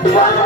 Come on.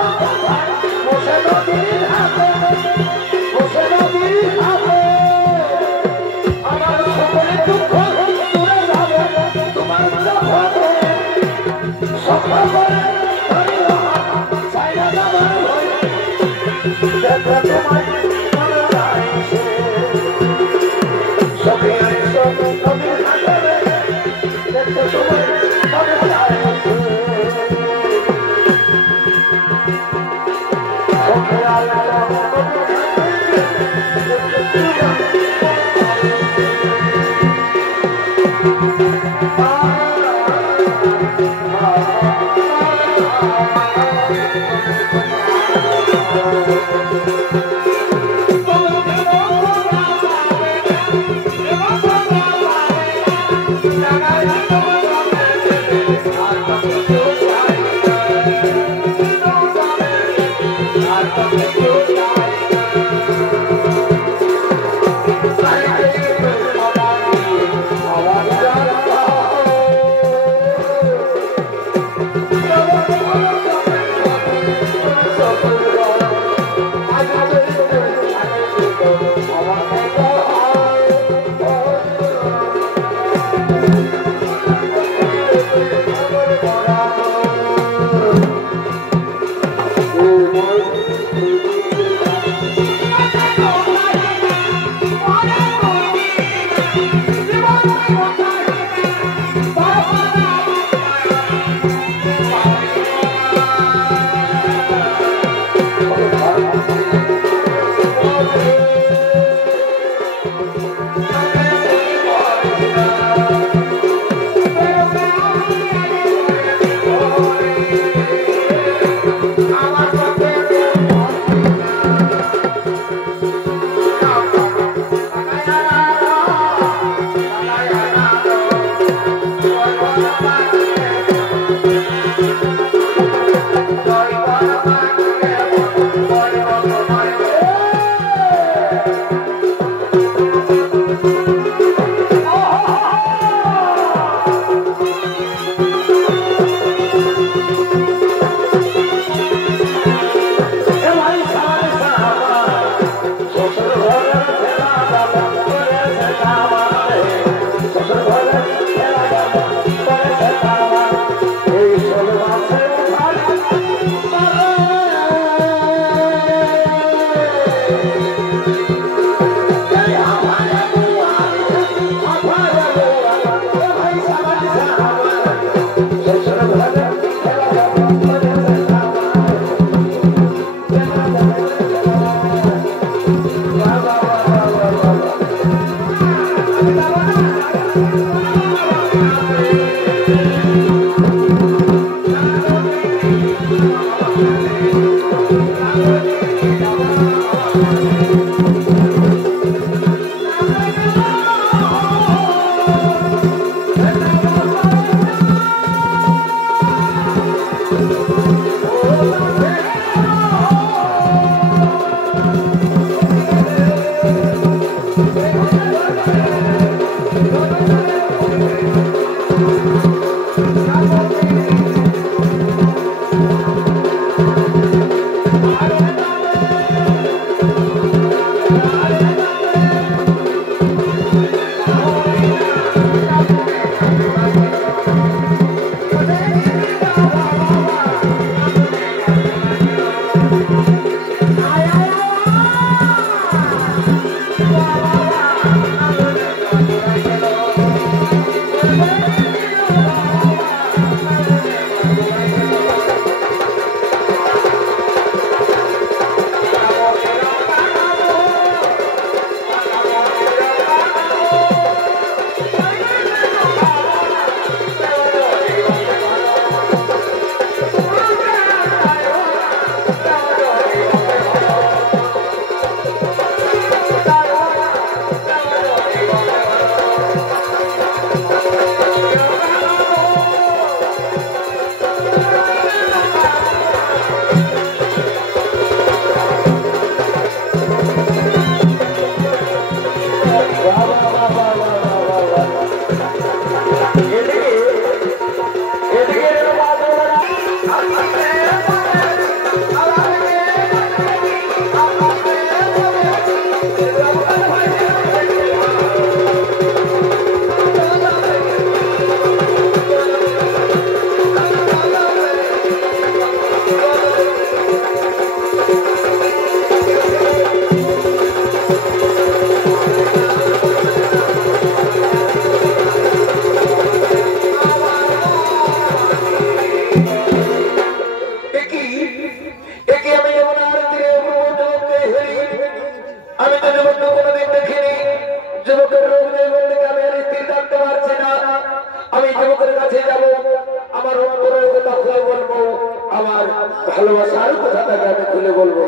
ভালোবাসার কথাটাকে আমি খুলে বলবো।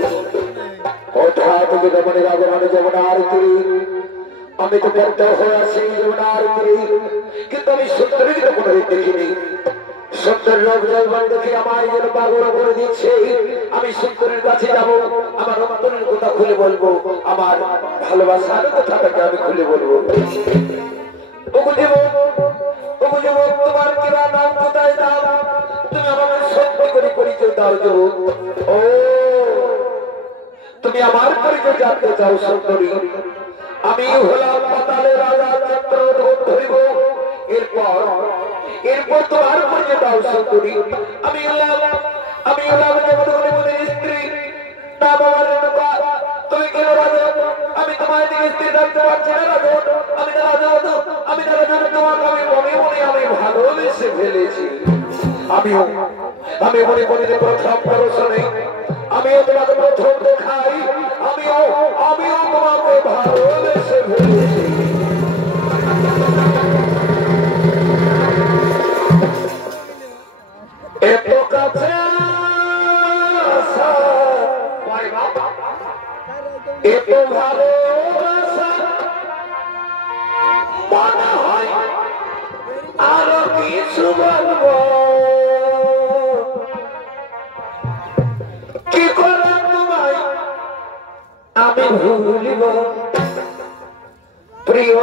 হঠাৎ যমনের আগমনে যমুনার তীরে আমি তো ব্যর্থ হয়ে আছি যমুনার তীরে, কিন্তু আমি সুন্দরী তো কোনোদিন দেখিনি। সুন্দর রূপ যৌবন দেখে আমায় যেন পাগল করে দিচ্ছে। আমি সুন্দরের কাছে যাব, আমার অন্তরের কথা খুলে বলবো, আমার ভালোবাসার কথাটাকে আমি খুলে বলবো। তোমার কিরা নাম কোথায় দাও, তুমি আমাকে সত্যি করে পরিচয় দাও যুবক। ও তুমি আমার পরিচয় জানতে চাও সুন্দরী? আমি হলাম পাতালের রাজা চন্দ্র ধরিব। এরপর তোমার পরিচয় দাও সুন্দরী। আমি হলাম জগৎ স্ত্রী, না বাবার রেণুকা। তুমি কেন রাজা? আমি তোমার দিকে স্ত্রী থাকতে পারছি না রাজা। আমি রাজা তোমাকে আমি মনে মনে আমি ভালোবেসে ফেলেছি। আমি মনে মনে যে প্রথম দর্শনে আমিও তোমাকে প্রথম দেখাই, আমিও তোমাকে ভালোবেসে ফেলেছি। এত কাছে এত ভালোবাসা মনে হয় আরো কিছু বলবো। কি করে তোমায় আমি ভুলিব প্রিয়?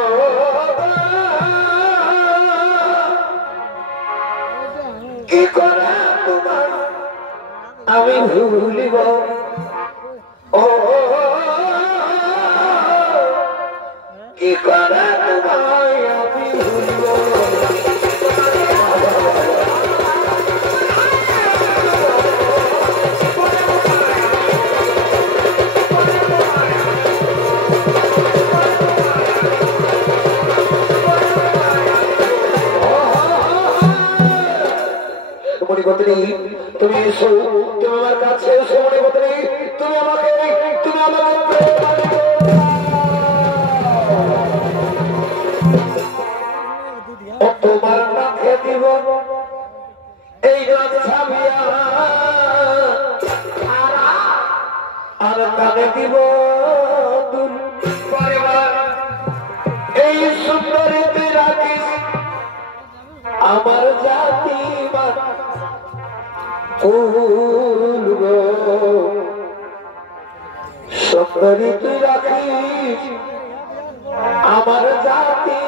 কি করে তোমায় আমি ভুলিব? ও কি করে তোমায় আমি ভুলিব? তুমি এসো, তুমি আমার কাছে এসো মণিপত্নী। তুমি আমাকে তোমার নাকে দিব এই রাত ছাবিয়া, আর কানে দিব দুল পরিবার। এই সুন্দরীতে রাখিস আমার জাতি সুন্দরী তুই রাখিস আমার জাতি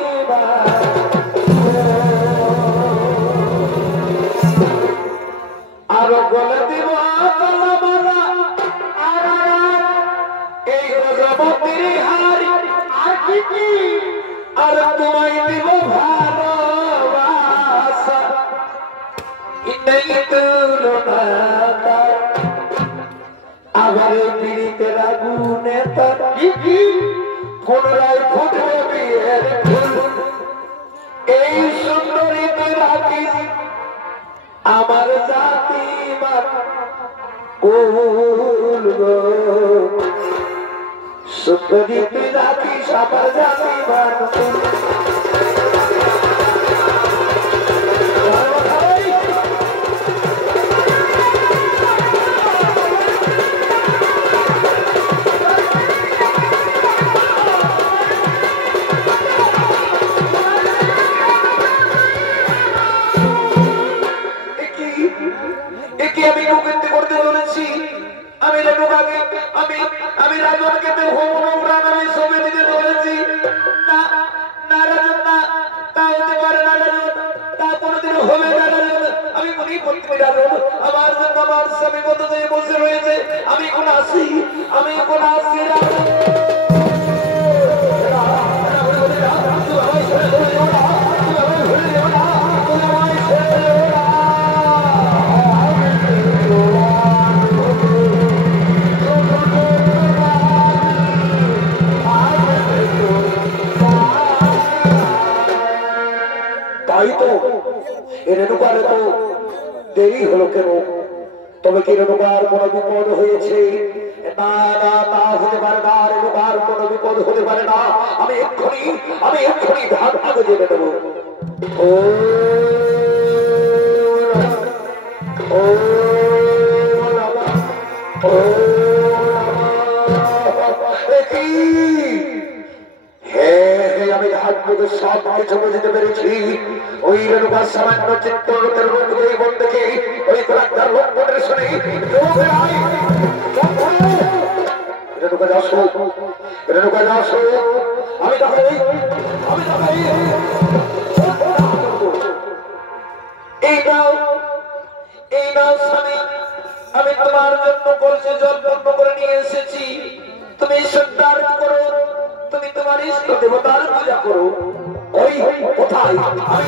আরো বলে দিব এই রজবতীর হারি আর তোমায় দিব ভালোবাসা। আবার পীড়িতের আগুনে তার পুনরায় ফুটবে বিয়ের ফুল। এই সুন্দরীতে রাখি আমার জাতি সুন্দরীতে রাখি আমার জাতি আমি রাজনকে আমি ছবি দিতে ধরেছি। না রাজন না, তা হতে পারে না রাজন, তা কোনোদিন হবে না রাজন। আমি মনে করতে রাজন আমার জন্য আমার স্বামী কত দিয়ে বসে রয়েছে। আমি এখন আসি রাজন। রেণুকার তো দেরি হলো কেন? তবে কি রেণুকার কোনো বিপদ হয়েছে? না না, তা হতে পারে না, রেণুকার কোনো বিপদ হতে পারে না। আমি এক্ষুনি ধান আগে জেনে দেবো। ও আমি হাত মুখে সব কিছু বুঝতে পেরেছি। ওই রেণুকার সামান্য চিত্রের বন্ধুকে ওই কয়েকটা লোকের শুনে রেণুকা যাসো, রেণুকা যাসো। আমি তাকে এই নাও স্বামী, আমি তোমার জন্য কলসে জল পূর্ণ করে নিয়ে এসেছি। তুমি শ্রদ্ধার করো, তুমি তোমার ইষ্ট দেবতার পূজা করো। ওই কোথায় আমি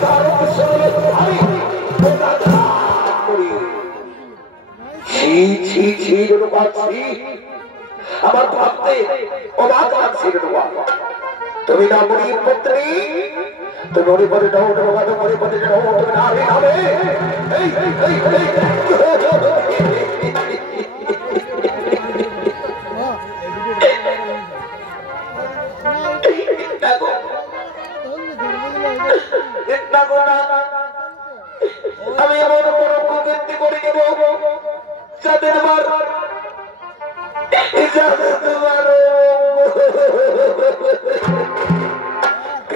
তোমার আমি আমার ভাবতে অবাক লাগছে। তুমি না মরি পুত্রী, তুমি মরি পদে দাও, মরি পদে দাও, তুমি না হবে। আমি এমন কোনো প্রবৃত্তি করে নেব যাতে আমার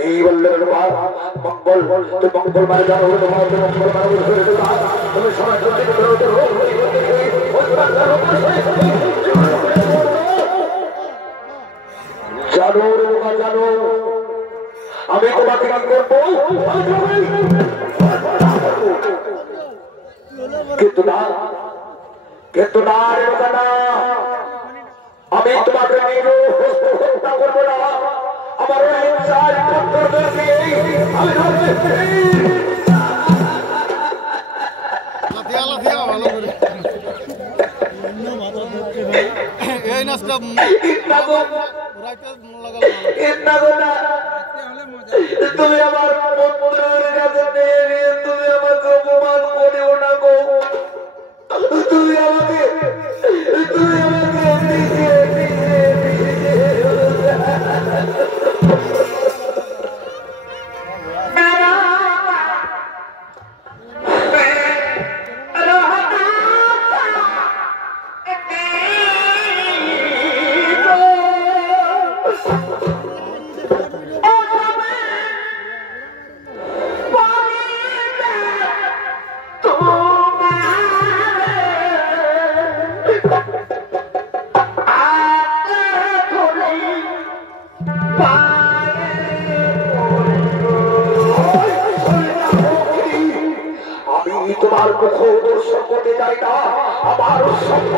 এই বললেন মঙ্গল মঙ্গল মারে যাও, মঙ্গল মারে তুমি সবাই জানো জানো আমি তোমাকে কি করবো, কিন্তু না আমি তোমাকে হত্যা করবো না। আমার তুমি আমার তুমি আমাকে অপমান করিও না গো। তুমি আমাকে তোমার মুখ দর্শন করতে চাই না। আমার আমি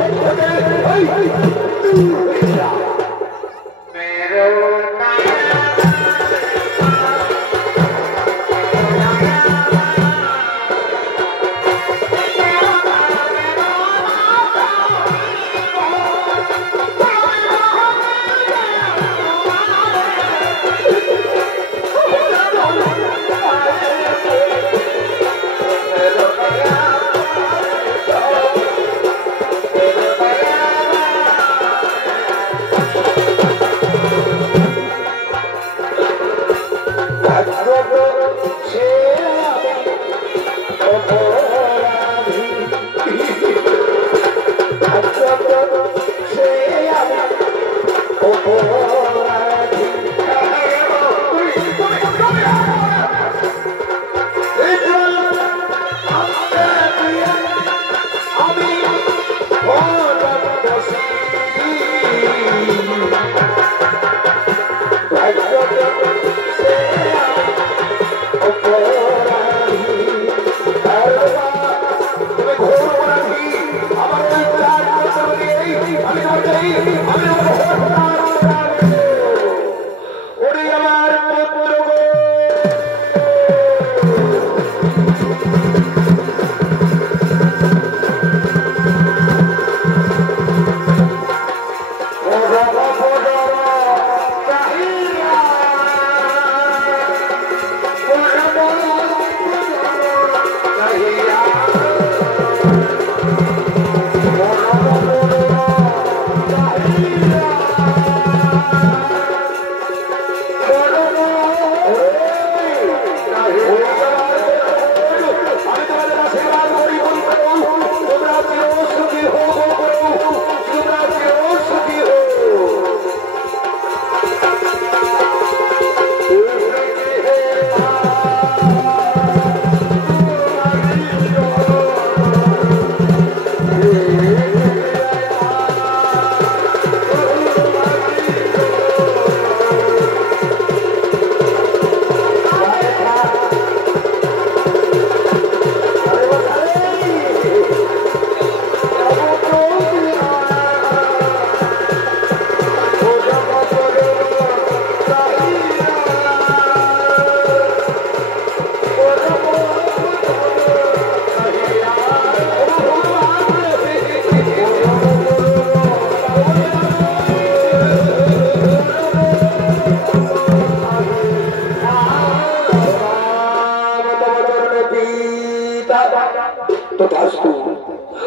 তথাস্তু।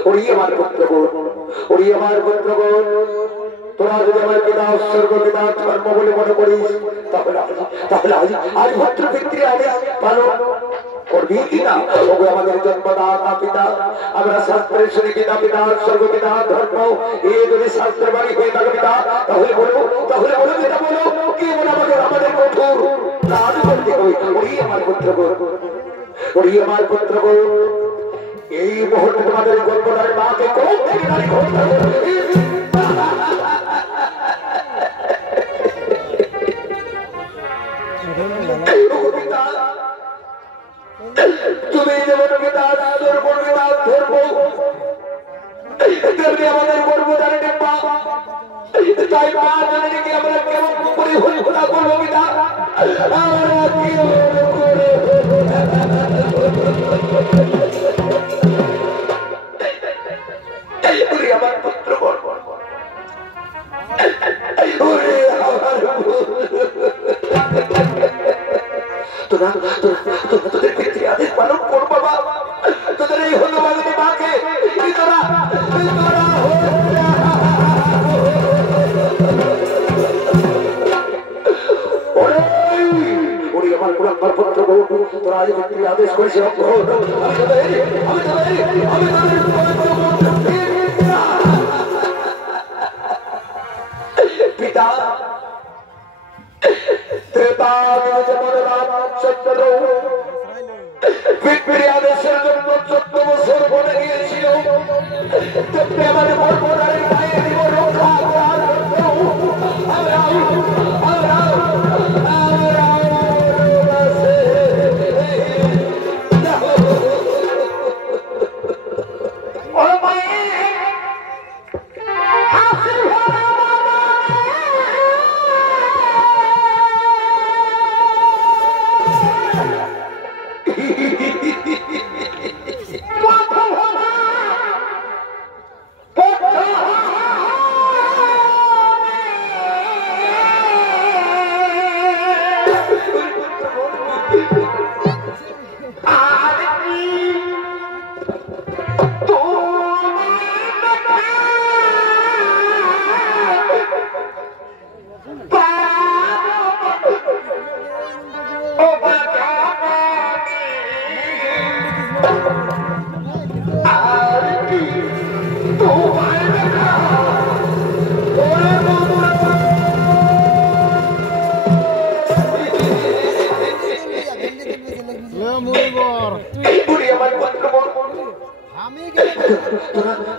ওরে আমার পুত্রগণ, ওরে আমার পুত্রগণ, তোরা যদি আমার পিতা উৎসর্গ পিতা ধর্ম বলে মনে করিস তাহলে আজ ভদ্র পিতৃ আদেশ পালন করবি কিনা? ওকে আমাদের জন্মদাতা পিতা, আমরা শাস্ত্রের শুনি পিতা পিতা উৎসর্গ পিতা ধর্ম, এই যদি শাস্ত্রের বাড়ি হয়ে থাকে পিতা, তাহলে বলো পিতা বলো কি বলে আমাদের কঠোর কাজ করতে হবে। ওরে আমার পুত্রগণ, ওরে আমার পুত্রগণ, এই মুহূর্তে তোমাদের গর্ভধারী মাকে কোন থেকে নারী ঘটনা তুমি যেমন পিতা আদর করবে বা ধরবো, তেমনি আমাদের গর্ভধারী মা, তাই মা জানে কি আমরা কেমন করে হরিঘোষণা করবো পিতা? আমার পুত্র তোদের পিতৃ আদেশ পালন করবো বাবা, তোদের এই হলো মাকে তোরা আজ পিতৃ আদেশ করেছে পিতা যেমন পিতৃ আদেশের জন্য 14 বছর বলে গিয়েছিল, তেমনি আমাদের গর্ভধারী মায়ের জীবন রক্ষা করার জন্য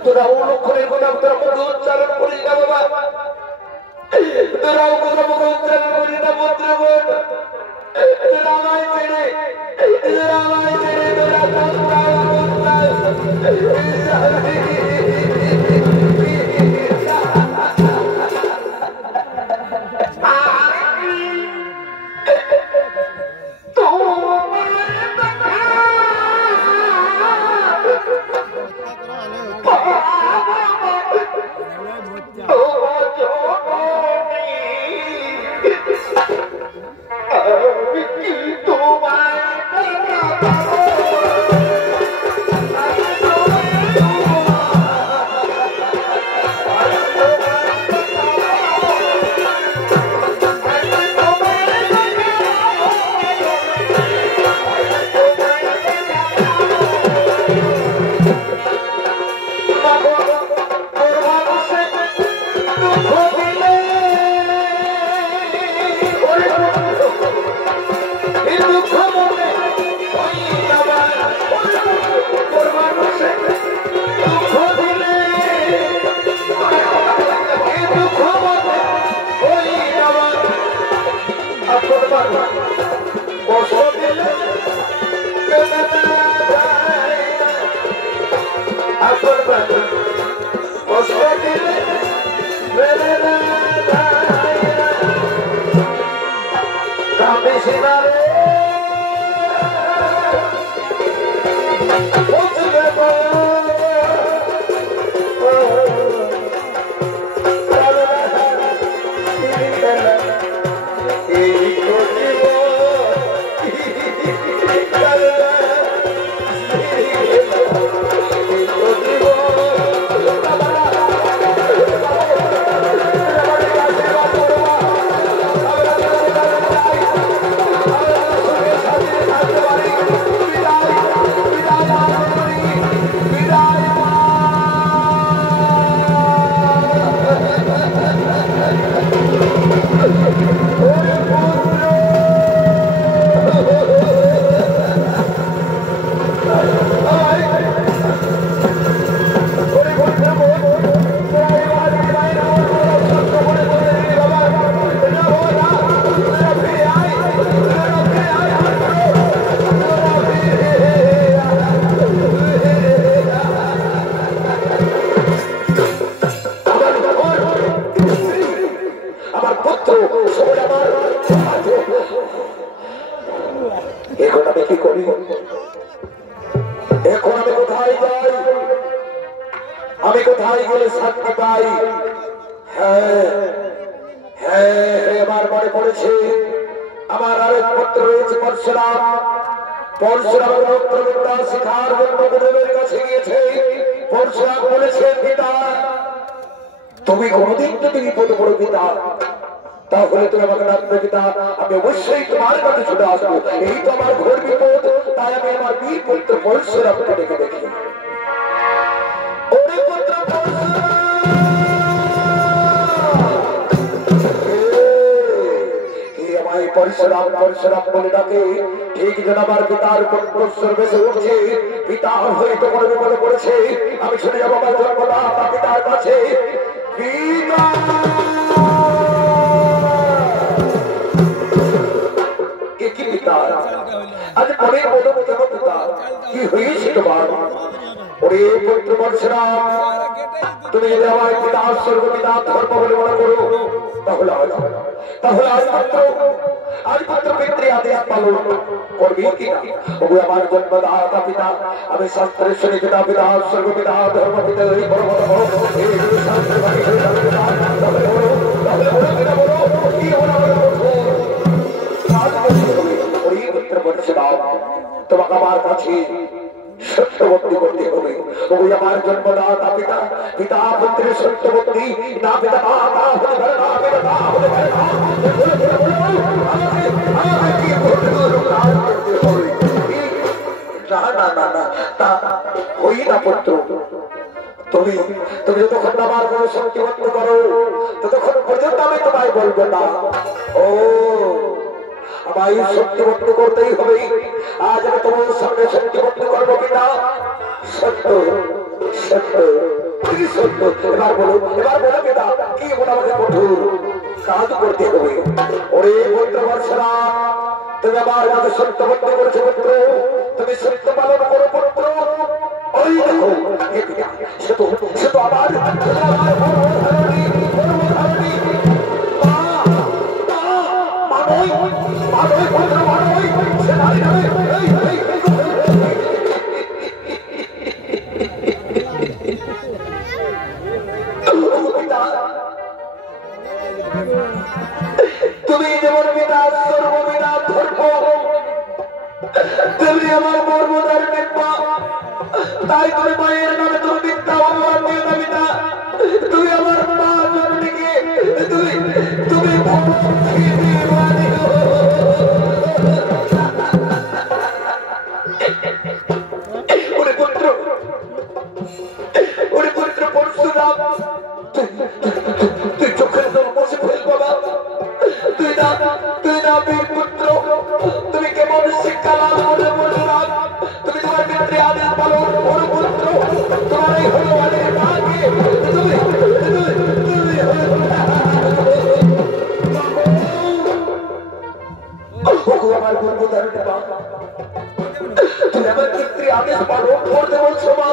তোরা অনুক্ষণের কথা উচ্চারণ করিস না বাবা, তোরা উচ্চারণ করিস না পুত্রগণ, তোরা আমায় মেরে তুমি কোনদিন যদি বিপদে পড়ো পিতা, তাহলে তুমি আমাকে ডাকবে পিতা, আমি অবশ্যই তোমার কাছে ছুটে আসবো। এই তো আমার ঘোর বিপদ, তাই আমি আমার বীর পুত্র পরশুরামকে ডেকে দেখি। ওরে পুত্র পরশুরাম পরশুরাম বলে ডাকে, ঠিক যেন আমার পিতার কণ্ঠস্বর বেসে উঠছে। পিতা হয়তো কোনো বিপদে পড়েছে, আমি ছুটে যাবো আমার জন্মদাতা পিতার কাছে। পিতা কি পিতা আজ মনের মতো কেন পিতা, কি হয়েছে তোমার? ওরে পুত্র পরশুরাম, তুমি যদি আমার পিতা স্বর্গ পিতা ধর্ম বলে মনে করো, তাহলে আজ মাত্র পিতৃ আদেশ পালন করবি কিনা? ওগো আমার জন্মদাতা পিতা, আমি শাস্ত্রের শুনি পিতা পিতা স্বর্গ পিতা ধর্ম পিতা এই বড় বড় এই শাস্ত্রের বাণী তাহলে বলো কিনা, বলো কি হলো? ওই পুত্র পরশুরাম, তোমাকে আমার কাছে সত্যবর্তী করতে হবে। ওই আমার জন্মদাতা পিতা, পিতা পুত্রের সত্যবর্তী না, পিতা মাতা হতে পারে না, পিতা মা হতে পারে না। তুমি যতক্ষণ আমার কোন সত্যবর্তী করো, ততক্ষণ পর্যন্ত আমি তোমায় বলবো না। ও আমায় সত্যবর্তী করতেই হবে। আজ আমি তোমার সামনে সত্যবর্তী করবো পিতা। সত্য সত্য সত্য, এবার বলো পিতা, কি বলে আমাকে কঠোর কাজ করতে হবে? ওরে পুত্র পরশুরাম, তুমি আমার কাছে সত্যবর্তী করেছো পুত্র, তুমি সত্য পালন করো পুত্র। ওই দেখো সে তো আমার তুমি যেমন পিতা সর্ববিনা ধর্ম, তেমনি আমার মর্মদার পিতা। তাই তুমি মায়ের নামে তুমি পিতা, আমার পিতা পিতা। তুমি আমার মা জননীকে তুমি পুত্র পরশুরাম, তুই চোখের জল বসে ফেলবো না। তুই না বীর পুত্র, তুমি কেমন শিক্ষা লাভ করে পরশুরাম? তুমি তোমার পিতৃ আদেশ পালন করো পুত্র। তোমার এই হলো আদেশ আগে আমার গর্ভধারণ মা, তুমি আমার পিতৃ আদেশ পালন করতে বলছো মা।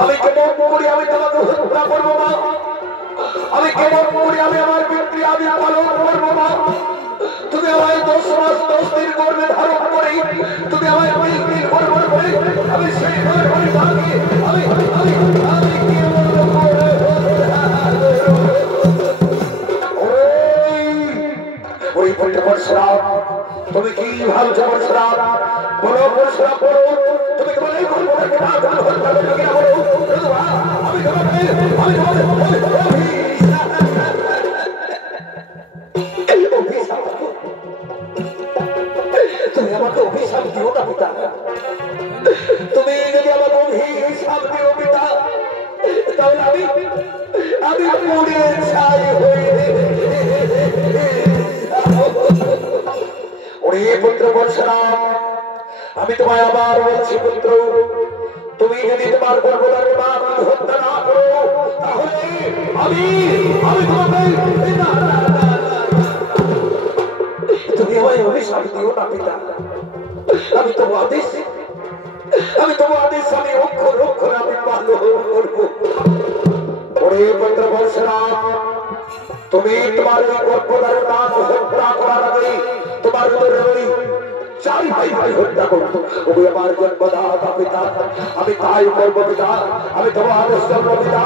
আমি কেমন করি আমি তোমাকে হত্যা করবো মা? আমি কেমন করি আমি আমার পিতৃ আদেশ পালন করবো মা? তুমি আমায় 10 মাস 10 দিন গর্ভে ধারণ করে, তুমি আমায় 20 দিন গর্ভ করে, আমি সেই গর্ভে ভাঙি আমি কি ওই পুত্র পরশুরাম, তুমি কি ভাবছো পরশুরাম? বলো পরশুরাম, বলো তুমি তোমার এই গর্ভকে না হত্যা করবে কিনা বলো? আমি তুমি আমাকে অভিশাপ দিও না পিতা। তুমি যদি আমাকে অভিশাপ দিও পিতা, তাহলে আমি পুড়ে ছাই হয়ে। ওরে পুত্র পরশুরাম, আমি তোমায় আবার বলছি পুত্র, তুমি যদি তোমার গর্ভধারী মা হত্যা না করো, আমি তোমাকে তুমি আমায় অভিশাপ দিও না পিতা। আমি তোমার আদেশ আমি অক্ষর অক্ষর আমি পালন করবো। ওরে পত্র বর্ষরা, তুমি তোমার ওই গর্ভধারণ হত্যা করার আগে তোমার ওই 4 ভাই হত্যা করতো। ওই আমার জন্মদাতা পিতা, আমি তাই করবো পিতা। আমি তোমার আদেশ করবো পিতা।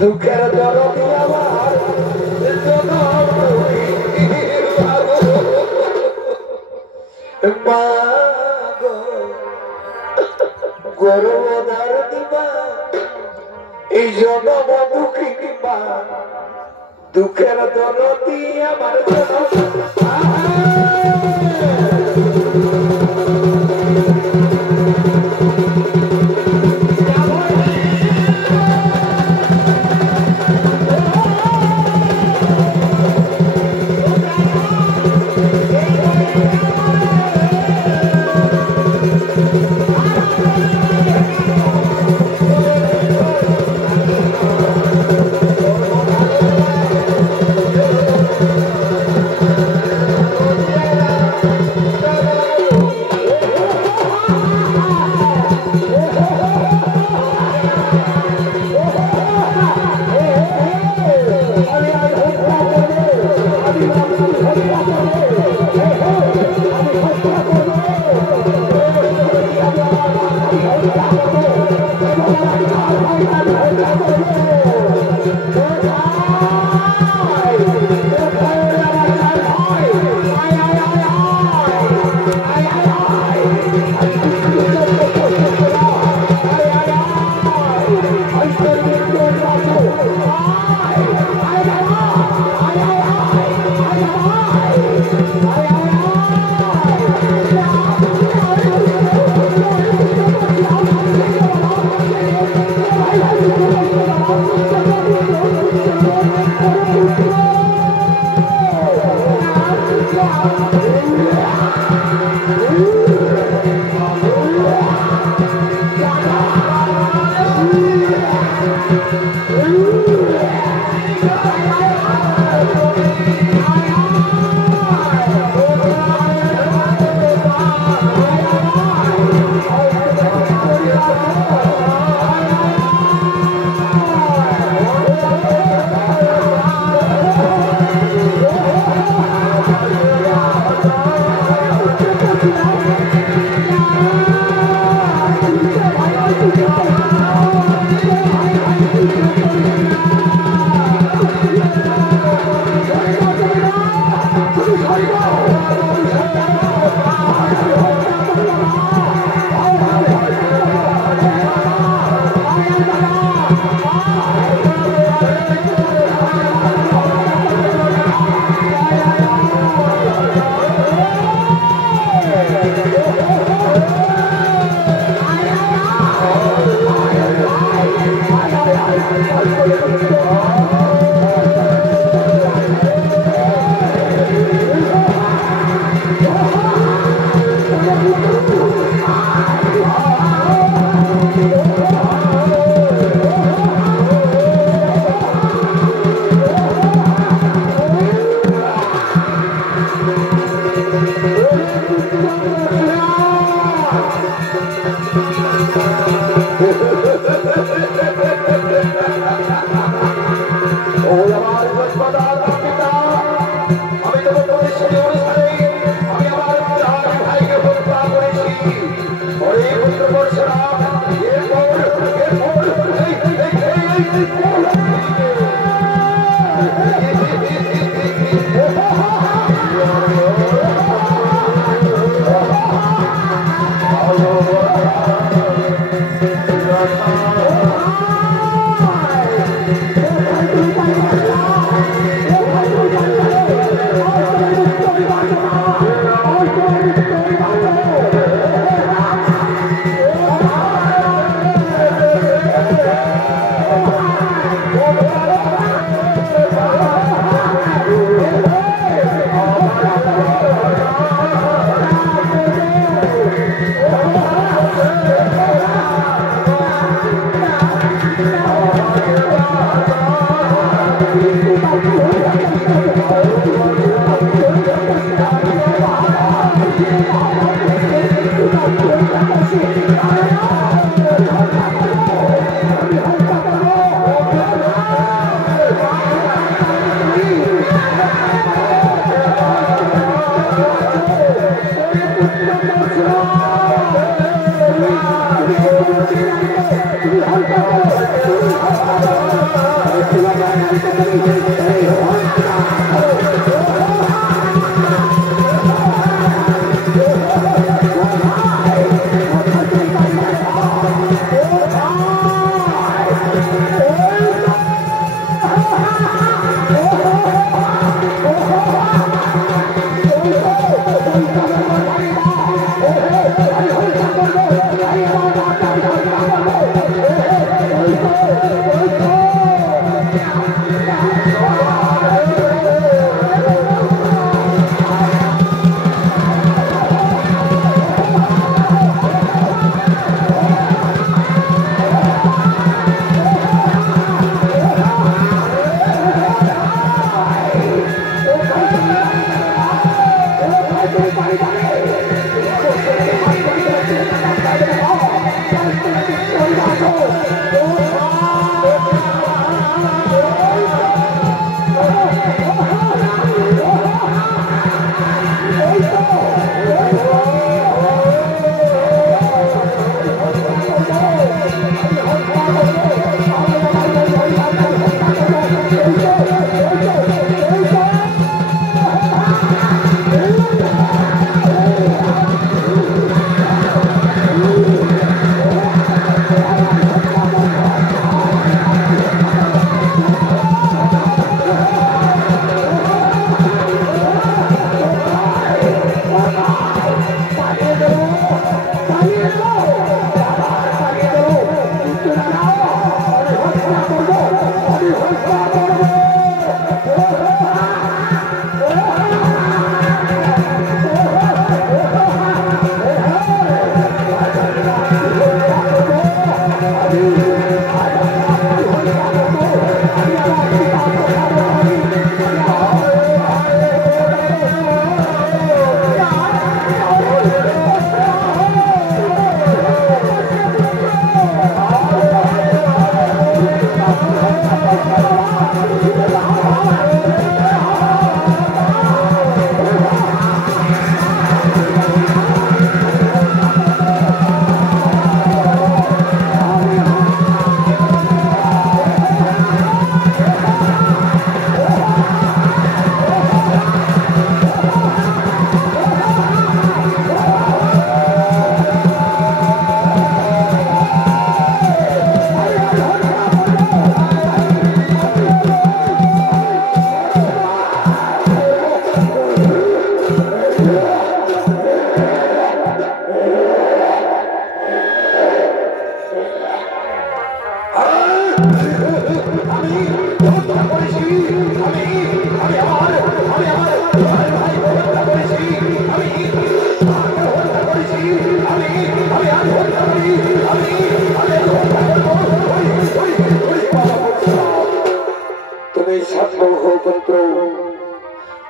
দুঃখের জগতে আমার মা গর্বদার দিবা এই জনম দুঃখী মা দুঃখের জগতে আমার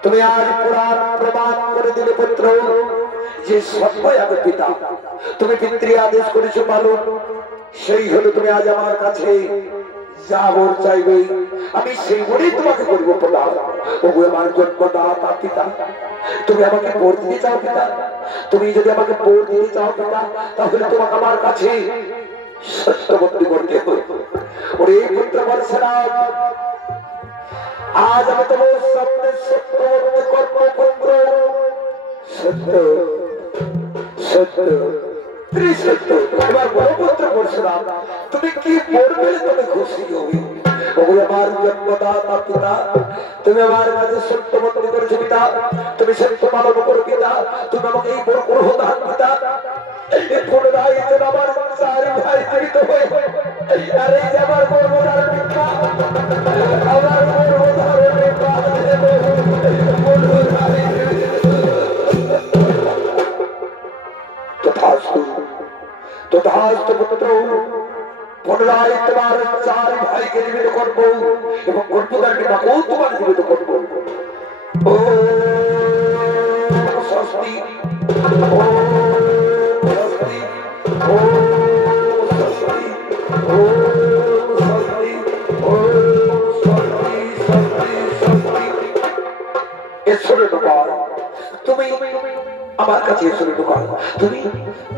তুমি আজ পুরাণ প্রমাণ করে দিলে পুত্র যে সত্যই আমি পিতা, তুমি পিতৃ আদেশ করেছো পালন, সেই হলো তুমি আজ আমার কাছে যা বল চাইবে আমি সেই বলেই তোমাকে করবো প্রদান। ওগো আমার জন্মদাতা পিতা, তুমি আমাকে বোর দিতে চাও পিতা? তুমি যদি আমাকে বোর দিতে চাও পিতা, তাহলে তোমাকে আমার কাছে সত্যবর্তী করতে হবে। ওরে পুত্র বৎসরাম, আজ আমি তোমার সামনে সত্যবর্তী করব পুত্র। সত্য সত্য ত্রিসত্য। এবার বড় পুত্র বৎসরাম, তুমি কি বলবে? তুমি খুশি হবে। ওগো আমার জন্মদাতা পিতা, তুমি আমার কাছে সত্যবর্তী করেছো পিতা, তুমি সত্য পালন করো পিতা, তুমি আমাকে এই বড় করো দান পিতা। পুনরায় যেন আমার চার ভাই জীবিত হয়ে, আরে আমার গর্ভধার পিতা, আমার গর্ভধার পিতা তথাস্তু তথাস্তু পুত্র। পুনরায় তোমার চার ভাইকে জীবিত করবো এবং গর্ভধার পিতাকেও তোমার জীবিত করবো। ও স্বস্তি, ও স্বস্তি, ও স্বস্তি, ও স্বস্তি, ও স্বস্তি, স্বস্তি, স্বস্তি। ঈশ্বরের দোকান, তুমি আমার কাছে ঈশ্বরের দোকান, তুমি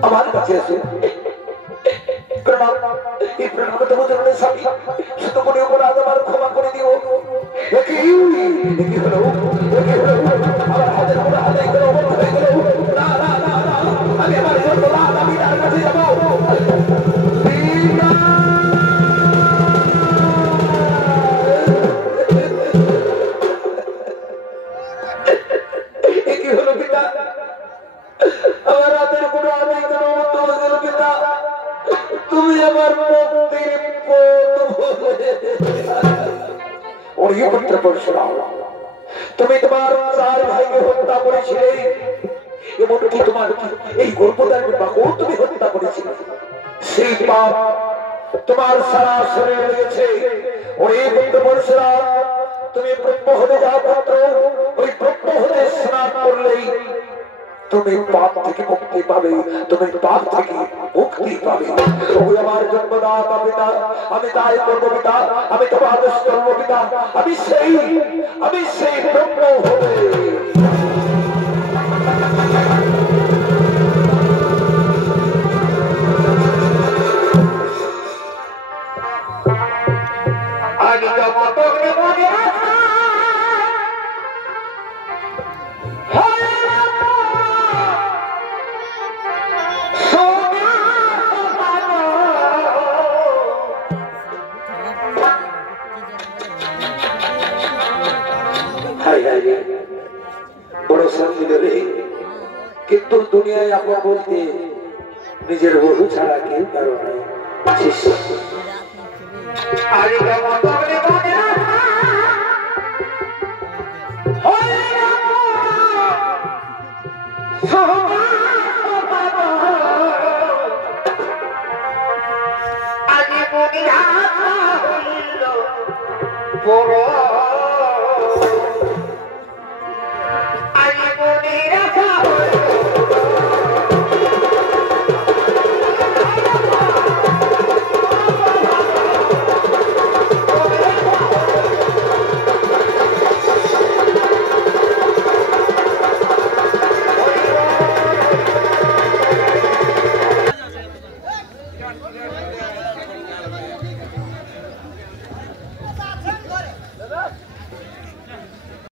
আমার কাছে এসে প্রণাম। এই প্রণাম তোমাদের স্বামী শুধু মনে অপরাধ আমার ক্ষমা করে দিও। একই হলো আমার হাতের উপরে হাতে গেল, না না না না, আমি আমার আমি তার কাছে যাবো। কি হলো পিতা? আমার হাতের উপরে হাতে গেল পিতা, তুমি আমার মুক্তির পথ বলে পুত্র পরশুরাম, তুমি তোমার চার ভাইকে হত্যা করেছিলে, এমনকি তোমার এই গর্ভধার পিতাকেও তুমি হত্যা করেছিলে। সেই পাপ তোমার সারা শরীরে লেগেছে। ওরে পুত্র পরশুরাম, তুমি ব্রহ্ম হতে যাও পুত্র। ওই ব্রহ্ম হতে স্নান করলেই তুমি পাপ থেকে মুক্তি পাবে, তুমি পাপ থেকে মুক্তি পাবে। ওই আমার জন্মদাতা পিতা, আমি তাই করবো পিতা, আমি তোমার আদেশ করবো পিতা, আমি সেই ব্রহ্ম হবে। আগে বড় শান্তি দেবে, কিন্তু দুনিয়ায় আপন বলতে নিজের বহু ছাড়া কেউ কারো নাই।